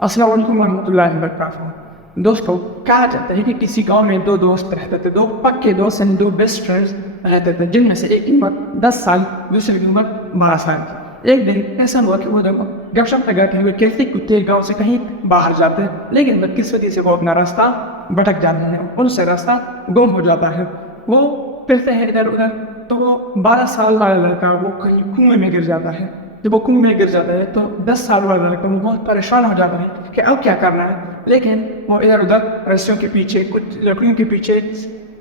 السلام علیکم ورحمۃ اللہ وبرکاتہ۔ دوستوں، کہا جاتا ہے کہ کسی گاؤں میں دو دوست رہتے تھے، دو پکے دوست یعنی دو بیسٹ فرینڈز رہتے تھے، جن میں سے ایک کی عمر 10 سال، دوسرے کی عمر 12 سال تھی۔ ایک دن ایسا ہوا کہ وہ دونوں گپ شپ لگاتے ہوئے کہتے کتے گاؤں سے کہیں باہر جاتے ہیں، لیکن بدقسمتی سے وہ اپنا راستہ بھٹک جاتے ہیں، ان سے راستہ گم ہو جاتا ہے۔ وہ پھرتے ہیں ادھر ادھر، تو وہ 12 سال والا لڑکا وہ کہیں کنویں میں گر جاتا ہے۔ جب وہ کنویں میں گر جاتا ہے تو 10 سال والا لڑکا وہ بہت پریشان ہو جاتا ہے کہ اب کیا کرنا ہے، لیکن وہ ادھر ادھر رسیوں کے پیچھے، کچھ لکڑیوں کے پیچھے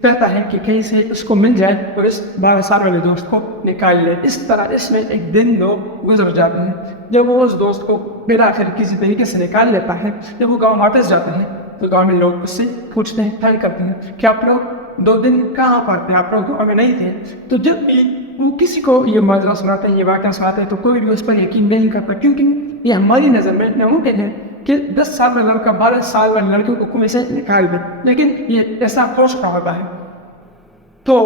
کہتا ہے کہ کہیں سے اس کو مل جائے اور اس 12 سال والے دوست کو نکال لے۔ اس طرح اس میں ایک دن دو گزر جاتے ہیں۔ جب وہ اس دوست کو بالآخر کسی طریقے سے نکال لیتا ہے، جب وہ گاؤں واپس جاتے ہیں تو گاؤں میں لوگ اس سے پوچھتے ہیں، تنگ کرتے ہیں کہ آپ لوگ 2 دن کہاں پر تھے، آپ لوگ گاؤں میں نہیں تھے۔ تو جب بھی وہ کسی کو یہ ماجرا سناتے ہیں، یہ واقعہ سناتے ہیں، تو کوئی بھی اس پر یقین نہیں کرتا، کیونکہ یہ ہماری نظر میں ناممکن ہے کہ 10 سال والا لڑکا 12 سال والے لڑکے کو کنویں سے نکال دے، لیکن یہ ایسا ہو سکتا ہوتا ہے۔ تو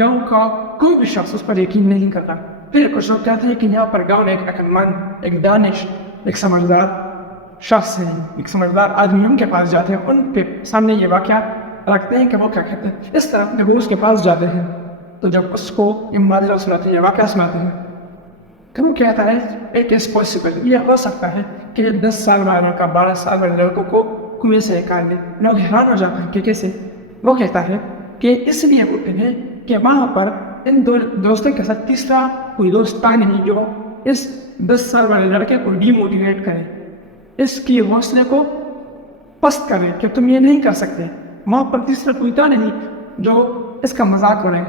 گاؤں کا کوئی بھی شخص اس پر یقین نہیں کرتا۔ پھر کچھ لوگ کہتے ہیں کہ یہاں پر گاؤں میں ایک عقل مند، ایک دانش، ایک سمجھدار شخص ہے، ایک سمجھدار آدمی، ان کے پاس جاتے ہیں، ان کے سامنے یہ واقعہ رکھتے ہیں کہ وہ کیا کہتے ہیں۔ اس طرح جب وہ اس کے پاس جاتے ہیں تو جب اس کو یہ ماجرا سناتے ہیں، یہ واقعہ سناتے ہیں، تو وہ کہتا ہے اٹ از پاسبل، یہ ہو سکتا ہے کہ 10 سال والا لڑکا 12 سال والے لڑکوں کو کنویں سے نکال دے۔ لوگ حیران ہو جاتے ہیں کہ کیسے۔ وہ کہتا ہے کہ اس لیے ممکن ہے کہ وہاں پر ان دو دوستوں کے ساتھ تیسرا کوئی دوست تھا نہیں جو اس 10 سال والے لڑکے کو ڈی موٹیویٹ کرے، اس کی حوصلے کو پست کرے کہ تم یہ نہیں کر سکتے۔ وہاں پر تیسرا کوئی تھا نہیں جو اس کا مذاق اڑائے،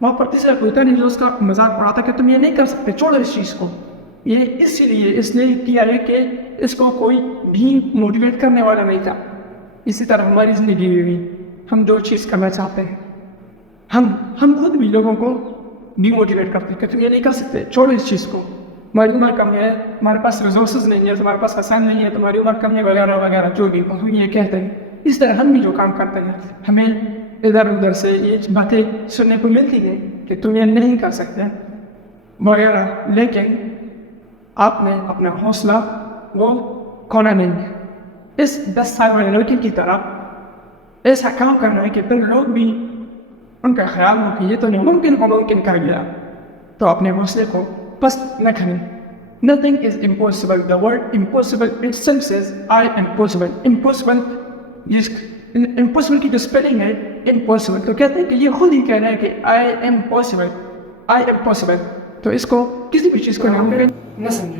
وہاں پر تیسرا کوئی تھا نہیں جو اس کا مذاق اڑاتا کہ تم یہ نہیں کر سکتے، چھوڑو اس چیز کو۔ یہ اس لیے کیا ہے کہ اس کو کوئی بھی موٹیویٹ کرنے والا نہیں تھا۔ اسی طرح ہماری زندگی میں بھی ہم جو چیز کرنا چاہتے ہیں، ہم خود بھی لوگوں کو ڈی موٹیویٹ کرتے ہیں کہ تم یہ نہیں کر سکتے، چھوڑو اس چیز کو، تمہاری عمر کم ہے، تمہارے پاس ریسورسز نہیں ہے، تمہارے پاس آسان نہیں ہے، تمہاری عمر کم ہے، وغیرہ وغیرہ، جو بھی ہم یہ کہتے ہیں۔ اس طرح ہم بھی جو کام کرتے ہیں، ہمیں ادھر ادھر سے یہ باتیں سننے کو ملتی ہیں کہ تم یہ نہیں کر سکتے وغیرہ، لیکن آپ نے اپنا حوصلہ وہ کھونا نہیں ہے۔ اس 10 سال والے لڑکے کی طرح ایسا کام کرنا ہے کہ پھر لوگ بھی ان کا خیال ہو کہ یہ تو ناممکن کو ممکن کر گیا، تو اپنے حوصلے کو پست نہ کریں۔ Nothing is impossible. The word impossible itself says I am possible. Impossible کی جو spelling ہے impossible، تو کہتے ہیں کہ یہ خود ہی کہہ رہا ہے کہ I am possible. تو اس کو کسی بھی چیز کو نہ سمجھیں۔